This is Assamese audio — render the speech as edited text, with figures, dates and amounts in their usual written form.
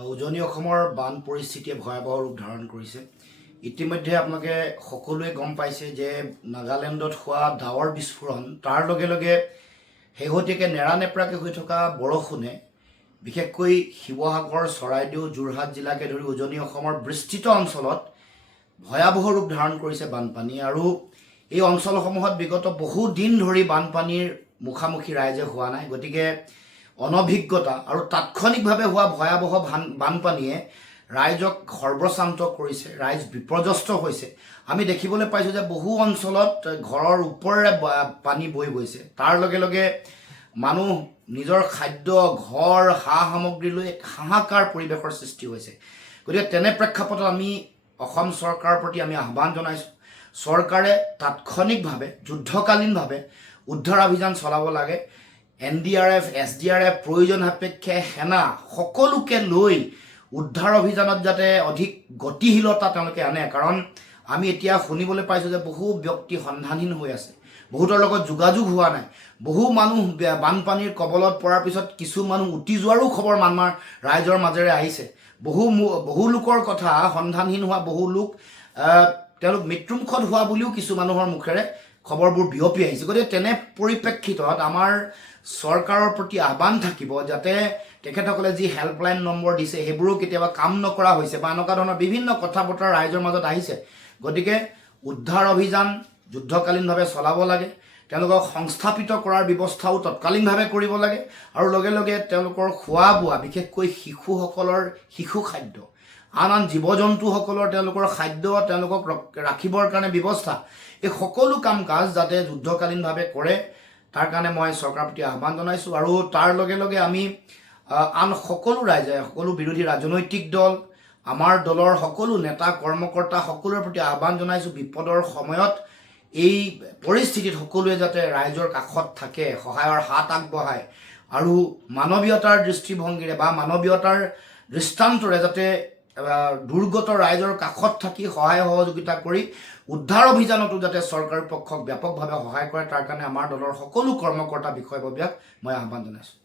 উজনি অসমৰ বান পৰিস্থিতিয়ে ভয়াৱহ ৰূপ ধাৰণ কৰিছে। ইতিমধ্যে আপোনালোকে সকলোৱে গম পাইছে যে নাগালেণ্ডত হোৱা ডাৱৰ বিস্ফোৰণ তাৰ লগে লগে শেহতীয়াকৈ নেৰানেপেৰাকৈ হৈ থকা বৰষুণে বিশেষকৈ শিৱসাগৰ, চৰাইদেউ, যোৰহাট জিলাকে ধৰি উজনি অসমৰ বিস্তৃত অঞ্চলত ভয়াৱহ ৰূপ ধাৰণ কৰিছে বানপানী। আৰু এই অঞ্চলসমূহত বিগত বহু দিন ধৰি বানপানীৰ মুখামুখি ৰাইজে হোৱা নাই। গতিকে অনভিজ্ঞতা আৰু তাৎক্ষণিকভাৱে হোৱা ভয়াৱহ বানপানীয়ে ৰাইজক সৰ্বশ্ৰান্ত কৰিছে, ৰাইজ বিপৰ্যস্ত হৈছে। আমি দেখিবলৈ পাইছোঁ যে বহু অঞ্চলত ঘৰৰ ওপৰেৰে পানী বৈ গৈছে। তাৰ লগে লগে মানুহ নিজৰ খাদ্য, ঘৰ, সা সামগ্ৰীলৈ এক হাহাকাৰ পৰিৱেশৰ সৃষ্টি হৈছে। গতিকে তেনে প্ৰেক্ষাপটত আমি অসম চৰকাৰৰ প্ৰতি আমি আহ্বান জনাইছোঁ, চৰকাৰে তাৎক্ষণিকভাৱে যুদ্ধকালীনভাৱে উদ্ধাৰ অভিযান চলাব লাগে। NDRF, SDRF, প্ৰয়োজন সাপেক্ষে সেনা সকলোকে লৈ উদ্ধাৰ অভিযানত যাতে অধিক গতিশীলতা তেওঁলোকে আনে। কাৰণ আমি এতিয়া শুনিবলৈ পাইছোঁ যে বহু ব্যক্তি সন্ধানহীন হৈ আছে, বহুতৰ লগত যোগাযোগ হোৱা নাই। বহু মানুহ বানপানীৰ কবলত পৰাৰ পিছত কিছু মানুহ উটি যোৱাৰো খবৰ আমাৰ ৰাইজৰ মাজেৰে আহিছে। বহু লোকৰ কথা সন্ধানহীন হোৱা বহু লোক তেওঁলোক মৃত্যুমুখত হোৱা বুলিও কিছু মানুহৰ মুখেৰে খবৰবোৰ বিয়পি আহিছে। গতিকে তেনে পৰিপ্ৰেক্ষিতত আমাৰ চৰকাৰৰ প্ৰতি আহ্বান থাকিব যাতে তেখেতসকলে যি হেল্পলাইন নম্বৰ দিছে সেইবোৰো কেতিয়াবা কাম নকৰা হৈছে বা এনেকুৱা ধৰণৰ বিভিন্ন কথা বতৰা ৰাইজৰ মাজত আহিছে। গতিকে উদ্ধাৰ অভিযান যুদ্ধকালীনভাৱে চলাব লাগে, তেওঁলোকক সংস্থাপিত কৰাৰ ব্যৱস্থাও তৎকালীনভাৱে কৰিব লাগে আৰু লগে লগে তেওঁলোকৰ খোৱা বোৱা, বিশেষকৈ শিশুসকলৰ শিশু খাদ্য, আন জীৱ জন্তুসকলৰ তেওঁলোকৰ খাদ্য, তেওঁলোকক ৰাখিবৰ কাৰণে ব্যৱস্থা, এই সকলো কাম কাজ যাতে যুদ্ধকালীনভাৱে কৰে তাৰ কাৰণে মই চৰকাৰৰ প্ৰতি আহ্বান জনাইছোঁ। আৰু তাৰ লগে লগে আমি আন সকলো ৰাইজে, সকলো বিৰোধী ৰাজনৈতিক দল, আমাৰ দলৰ সকলো নেতা কৰ্মকৰ্তা সকলোৰে প্ৰতি আহ্বান জনাইছোঁ, বিপদৰ সময়ত এই পৰিস্থিতিত সকলোৱে যাতে ৰাইজৰ কাষত থাকে, সহায়ৰ হাত আগবঢ়ায় আৰু মানৱীয়তাৰ দৃষ্টিভংগীৰে বা মানৱীয়তাৰ দৃষ্টান্তৰে যাতে দুৰ্গত ৰাইজৰ কাষত থাকি সহায় সহযোগিতা কৰি উদ্ধাৰ অভিযানতো যাতে চৰকাৰী পক্ষক ব্যাপকভাৱে সহায় কৰে তাৰ কাৰণে আমাৰ দলৰ সকলো কৰ্মকৰ্তা বিষয়ববীয়াক মই আহ্বান জনাইছোঁ।